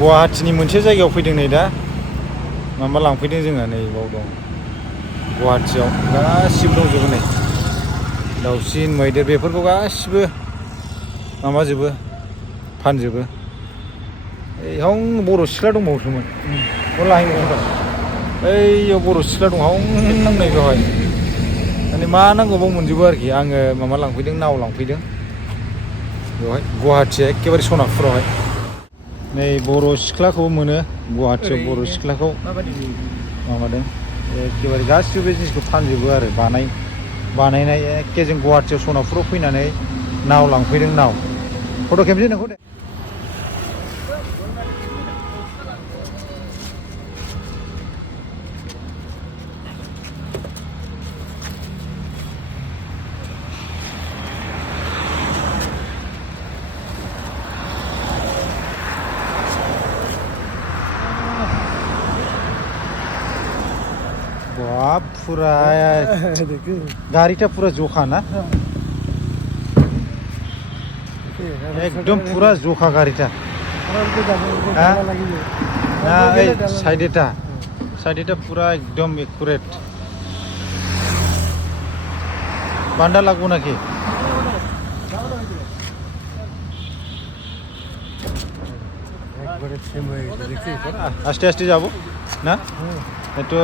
गुवाहाटीनि मोनसे जायगायाव फैदों नै दा माबा लांफैदों जोङो नै बाव दं गुवाहाटीयाव गासिबो दंजोबो नै दाउसिन मैदेर बेफोरखौ गासिबो माबाजोबो फानजोबो हं बर' सिख्ला दंबावोसोमोन बेखौ लाहैबावगोन ओइयाव बर' सिख्ला दं हं नै बेवहाय माने मा नांगौ बाव मोनजोबो आरोखि आङो माबा लांफैदों नाव लांफैदों बेवहाय गुवाहाटी एखेबारे सनापुरावहाय नै बर' सिख्लाखौबो मोनो गुवाहाटीयाव बर' सिख्लाखौ माबादों एखेबारे गासिबो बे जिनिसखौ फानजोबो आरो बानायनाय एखे जों गुवाहाटीयाव सनापुराव फैनानै नाव लांफैदों नाव फट' खेबसै नोंखौ दे बाप पूरा गाड़ीटा पूरा जोखा ना एकदम पूरा जोखा गाड़ीटा ना साइडेटा पूरा एकदम एक्यूरेट बांडा लागबो नाकि आस्ते आस्ते जाबो ना तो